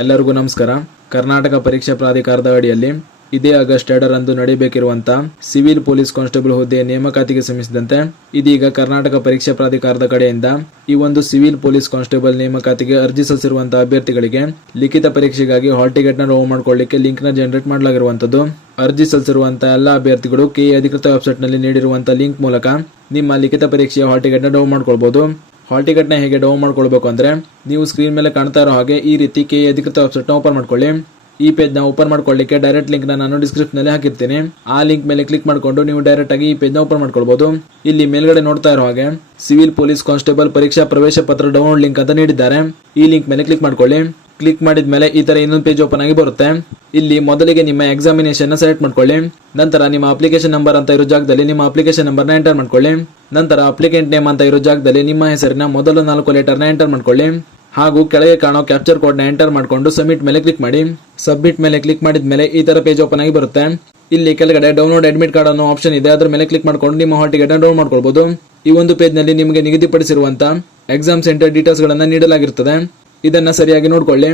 ಎಲ್ಲರಿಗೂ ನಮಸ್ಕಾರ. ಕರ್ನಾಟಕ ಪರೀಕ್ಷಾ ಪ್ರಾಧಿಕಾರದ ಅಡಿಯಲ್ಲಿ ಇದೇ ಆಗಸ್ಟ್ 2 ರಂದು ನಡೆಯಬೇಕಿರುವಂತಹ ಸಿವಿಲ್ ಪೊಲೀಸ್ ಕಾನ್ಸ್ಟೇಬಲ್ ಹುದ್ದೆಯ ನೇಮಕಾತಿಗೆ ಸಂಬಂಧಿಸಿದಂತೆ ಇದೀಗ ಕರ್ನಾಟಕ ಪರೀಕ್ಷಾ ಪ್ರಾಧಿಕಾರದ ಕಡೆಯಿಂದ ಈ ಒಂದು ಸಿವಿಲ್ ಪೊಲೀಸ್ ಕಾನ್ಸ್ಟೇಬಲ್ ನೇಮಕಾತಿಗೆ ಅರ್ಜಿ ಸಲ್ಲಿಸಿರುವಂತಹ ಅಭ್ಯರ್ಥಿಗಳಿಗೆ ಲಿಖಿತ ಪರೀಕ್ಷೆಗಾಗಿ ಹಾಲ್ ಟಿಕೆಟ್ ನ ಡೌನ್ಲೋಡ್ ಮಾಡಿಕೊಳ್ಳಿಕ್ಕೆ ಲಿಂಕ್ ನ ಜನರೇಟ್ ಮಾಡಲಾಗಿರುವಂತದ್ದು. ಅರ್ಜಿ ಸಲ್ಲಿಸಿರುವಂತಹ ಎಲ್ಲ ಅಭ್ಯರ್ಥಿಗಳು ಕೆಎ ಅಧಿಕೃತ ವೆಬ್ಸೈಟ್ ನಲ್ಲಿ ನೀಡಿರುವಂತಹ ಲಿಂಕ್ ಮೂಲಕ ನಿಮ್ಮ ಲಿಖಿತ ಪರೀಕ್ಷೆಯ ಹಾಲ್ ಟಿಕೆಟ್ ನ ಡೌನ್ಲೋಡ್ ಮಾಡ್ಕೊಳ್ಬಹುದು. ಹಾಲ್ ಟಿಕೆಟ್ ನ ಹೇಗೆ ಡೌನ್ ಮಾಡ್ಕೊಳ್ಬೇಕು ಅಂದ್ರೆ ನೀವು ಸ್ಕ್ರೀನ್ ಮೇಲೆ ಕಾಣ್ತಾ ಇರೋ ಹಾಗೆ ಈ ರೀತಿ ಕೆಎ ಅಧಿಕೃತ ವೆಬ್ಸೈಟ್ ನ ಓಪನ್ ಮಾಡ್ಕೊಳ್ಳಿ. ಈ ಪೇಜ್ ನ ಓಪನ್ ಮಾಡ್ಕೊಳ್ಳಿಕ್ಕೆ ಡೈರೆಕ್ಟ್ ಲಿಂಕ್ ನಾನು ಡಿಸ್ಕ್ರಿಪ್ಷನ್ ನಲ್ಲಿ ಹಾಕಿರ್ತೀನಿ. ಆ ಲಿಂಕ್ ಮೇಲೆ ಕ್ಲಿಕ್ ಮಾಡ್ಕೊಂಡು ನೀವು ಡೈರೆಕ್ಟ್ ಆಗಿ ಈ ಪೇಜ್ ನ ಓಪನ್ ಮಾಡ್ಕೊಳ್ಬಹುದು. ಇಲ್ಲಿ ಮೇಲ್ಗಡೆ ನೋಡ್ತಾ ಇರೋ ಹಾಗೆ ಸಿವಿಲ್ ಪೊಲೀಸ್ ಕಾನ್ಸ್ಟೇಬಲ್ ಪರೀಕ್ಷಾ ಪ್ರವೇಶ ಪತ್ರ ಡೌನ್ಲೋಡ್ ಲಿಂಕ್ ಅಂತ ನೀಡಿದ್ದಾರೆ. ಈ ಲಿಂಕ್ ಮೇಲೆ ಕ್ಲಿಕ್ ಮಾಡ್ಕೊಳ್ಳಿ. ಕ್ಲಿಕ್ ಮಾಡಿದ ಮೇಲೆ ಈ ತರ ಇನ್ನೊಂದು ಪೇಜ್ ಓಪನ್ ಆಗಿ ಬರುತ್ತೆ. ಇಲ್ಲಿ ಮೊದಲಿಗೆ ನಿಮ್ಮ ಎಕ್ಸಾಮಿನೇಷನ್ ನ ಸೆಲೆಕ್ಟ್ ಮಾಡ್ಕೊಳ್ಳಿ. ನಂತರ ನಿಮ್ಮ ಅಪ್ಲಿಕೇಶನ್ ನಂಬರ್ ಅಂತ ಇರೋ ಜಾಗದಲ್ಲಿ ನಿಮ್ಮ ಅಪ್ಲಿಕೇಶನ್ ನಂಬರ್ ನ ಎಂಟರ್ ಮಾಡ್ಕೊಳ್ಳಿ. ನಂತರ ಅಪ್ಲಿಕೆಂಟ್ ನೇಮ್ ಅಂತ ಇರೋ ಜಾಗದಲ್ಲಿ ನಿಮ್ಮ ಹೆಸರಿನ ಮೊದಲ 4 ಲೆಟರ್ ನ ಎಂಟರ್ ಮಾಡ್ಕೊಳ್ಳಿ. ಹಾಗೂ ಕೆಳಗೆ ಕಾಣೋ ಕ್ಯಾಪ್ಚರ್ ಕೋಡ್ ನ ಎಂಟರ್ ಮಾಡ್ಕೊಂಡು ಸಬ್ಮಿಟ್ ಮೇಲೆ ಕ್ಲಿಕ್ ಮಾಡಿ. ಸಬ್ಮಿಟ್ ಮೇಲೆ ಕ್ಲಿಕ್ ಮಾಡಿದ ಮೇಲೆ ಈ ತರ ಪೇಜ್ ಓಪನ್ ಆಗಿ ಬರುತ್ತೆ. ಇಲ್ಲಿ ಕೆಳಗಡೆ ಡೌನ್ಲೋಡ್ ಅಡ್ಮಿಟ್ ಕಾರ್ಡ್ ಅನ್ನೋ ಆಪ್ಷನ್ ಇದೆ. ಅದರ ಮೇಲೆ ಕ್ಲಿಕ್ ಮಾಡ್ಕೊಂಡು ನಿಮ್ಮ ಹಾಲ್ ಟಿಕೆಟ್ ನ ಡೌನ್ ಮಾಡ್ಕೊಳ್ಬಹುದು. ಈ ಒಂದು ಪೇಜ್ ನಲ್ಲಿ ನಿಮಗೆ ನಿಗದಿಪಡಿಸಿರುವಂತಹ ಎಕ್ಸಾಮ್ ಸೆಂಟರ್ ಡೀಟೇಲ್ಸ್ ಗಳನ್ನ ನೀಡಲಾಗಿರುತ್ತದೆ. ಇದನ್ನ ಸರಿಯಾಗಿ ನೋಡ್ಕೊಳ್ಳಿ.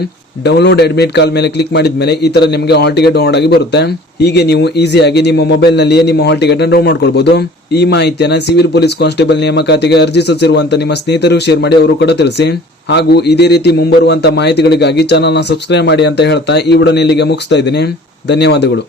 ಡೌನ್ಲೋಡ್ ಅಡ್ಮಿಟ್ ಕಾರ್ಡ್ ಮೇಲೆ ಕ್ಲಿಕ್ ಮಾಡಿದ ಮೇಲೆ ಈ ತರ ನಿಮಗೆ ಹಾಲ್ ಟಿಕೆಟ್ ಡೌನ್ಲೋಡ್ ಆಗಿ ಬರುತ್ತೆ. ಹೀಗೆ ನೀವು ಈಸಿಯಾಗಿ ನಿಮ್ಮ ಮೊಬೈಲ್ ನಲ್ಲಿಯೇ ನಿಮ್ಮ ಹಾಲ್ ಟಿಕೆಟ್ ನ ಡೌನ್ ಮಾಡ್ಕೊಳ್ಬಹುದು. ಈ ಮಾಹಿತಿಯನ್ನ ಸಿವಿಲ್ ಪೊಲೀಸ್ ಕಾನ್ಸ್ಟೇಬಲ್ ನೇಮಕಾತಿಗೆ ಅರ್ಜಿ ಸಲ್ಲಿಸಿರುವಂತಹ ನಿಮ್ಮ ಸ್ನೇಹಿತರು ಶೇರ್ ಮಾಡಿ, ಅವರು ಕೂಡ ತಿಳಿಸಿ. ಹಾಗೂ ಇದೇ ರೀತಿ ಮುಂಬರುವಂತಹ ಮಾಹಿತಿಗಳಿಗಾಗಿ ಚಾನಲ್ ನ ಸಬ್ಸ್ಕ್ರೈಬ್ ಮಾಡಿ ಅಂತ ಹೇಳ್ತಾ ಈ ವಿಡಿಯೋನ ಇಲ್ಲಿಗೆ ಮುಗಿಸ್ತಾ ಇದ್ದೀನಿ. ಧನ್ಯವಾದಗಳು.